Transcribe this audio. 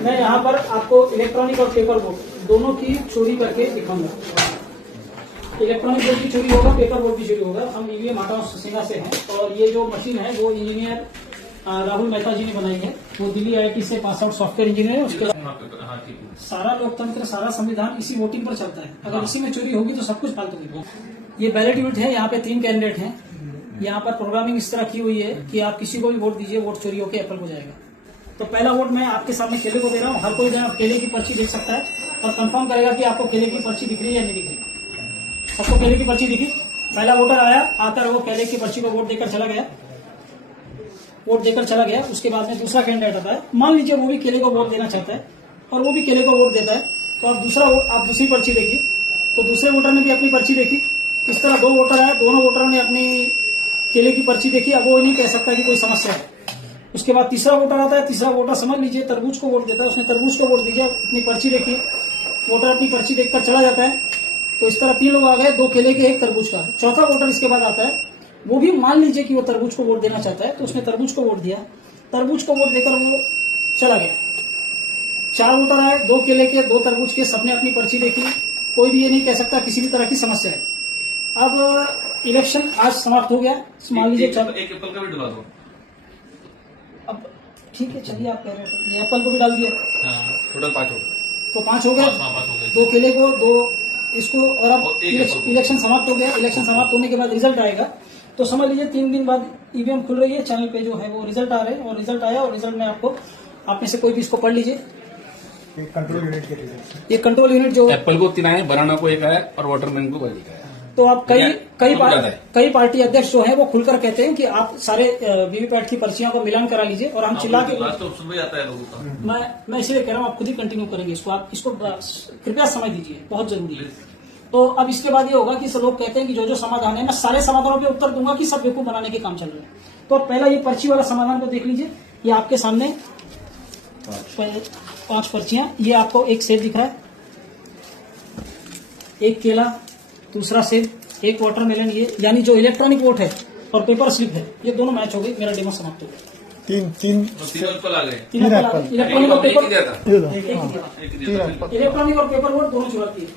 मैं यहाँ पर आपको इलेक्ट्रॉनिक और पेपर बोर्ड दोनों की चोरी करके दिखाऊंगा। इलेक्ट्रॉनिक बोर्ड की चोरी होगा, पेपर बोर्ड की चोरी होगा। हम ईवीएम आटा सिंगा से हैं और ये जो मशीन है वो इंजीनियर राहुल मेहता जी ने बनाई है। वो दिल्ली IIT से पास आउट सॉफ्टवेयर इंजीनियर है। उसके बाद सारा लोकतंत्र, सारा संविधान इसी वोटिंग पर चलता है। अगर इसी में चोरी होगी तो सब कुछ फालतू होगा। ये बैलेट यूनिट है, यहाँ पे 3 कैंडिडेट हैं। यहाँ पर प्रोग्रामिंग इस तरह की हुई है कि आप किसी को भी वोट दीजिए, वोट चोरी होकर एप्पल को जाएगा। तो पहला वोट मैं आपके सामने केले को दे रहा हूँ। हर कोई जनाब केले की पर्ची देख सकता है और कंफर्म करेगा कि आपको केले की पर्ची दिख रही है या नहीं दिख रही। सबको केले की पर्ची दिखी। पहला वोटर आया, आकर वो केले की पर्ची को वोट देकर चला गया। उसके बाद में दूसरा कैंडिडेट आता है। मान लीजिए वो भी केले को वोट देना चाहता है और वो भी केले को वोट देता है। तो आप दूसरी पर्ची देखिए। तो दूसरे वोटर ने भी अपनी पर्ची देखी। इस तरह 2 वोटर आए, दोनों वोटरों ने अपनी केले की पर्ची देखी। अब वो नहीं कह सकता कि कोई समस्या है। उसके बाद तीसरा वोटर आता है। तीसरा वोटर समझ लीजिए तरबूज को वोट देता है। उसने तरबूज को वोट दीजिए, अपनी पर्ची देखी। वोटर अपनी पर्ची देखकर चला जाता है। तो इस तरह 3 लोग आ गए, 2 केले के 1 तरबूज का। चौथा वोटर इसके बाद आता है। वो भी मान लीजिए कि वो तरबूज को वोट देना चाहता है। तो उसने तरबूज को वोट दिया। तरबूज को वोट देकर वो चला गया। 4 वोटर आए, 2 केले के 2 तरबूज के। सबने अपनी पर्ची देखी। कोई भी ये नहीं कह सकता किसी भी तरह की समस्या है। अब इलेक्शन आज समाप्त हो गया। मान लीजिए एक एप्पल का भी डला दो। अब ठीक है, चलिए आप कह रहे हैं ये एप्पल को भी डाल दिया। टोटल 5 हो गए। तो 5 हो गए। 2 केले को, 2 इसको, और अब इलेक्शन समाप्त हो गया। इलेक्शन समाप्त होने के बाद रिजल्ट आएगा। तो समझ लीजिए 3 दिन बाद ईवीएम खुल रही है। चैनल पे जो है वो रिजल्ट आ रहे हैं और रिजल्ट आया और रिजल्ट में आपको, आप में से कोई भी इसको पढ़ लीजिए। कंट्रोल यूनिट के रिजल्ट, ये कंट्रोल यूनिट जो एप्पल को 3 आए, बनाना को 1 आया और वाटरमेलन को 1 आया। तो आप कई पार्टी अध्यक्ष जो है वो खुलकर कहते हैं कि आप सारे वीवीपैट की पर्चियों को मिलान करा लीजिए और हम चिल्ला के मैं इसलिए कह रहा हूँ आप खुद ही कंटिन्यू करेंगे इसको। आप इसको कृपया समय दीजिए, बहुत जरूरी है। तो अब इसके बाद ये होगा कि सब लोग कहते हैं कि जो समाधान है, मैं सारे समाधानों के उत्तर दूंगा कि सब बेवकूफ बनाने के काम चल रहे हैं। तो पहला ये पर्ची वाला समाधान को देख लीजिए। ये आपके सामने 5 पर्चियां। ये आपको 1 सेब दिख रहा है, 1 केला, दूसरा सेब, 1 वाटरमेलन। ये यानी जो इलेक्ट्रॉनिक वोट है और पेपर स्लिप है, ये दोनों मैच हो गई। मेरा डेमो समाप्त हो गया। 3 एप्पल आ गए। इलेक्ट्रॉनिक और पेपर, एक ही दिया था। इलेक्ट्रॉनिक और पेपर वोट दोनों चुराती है।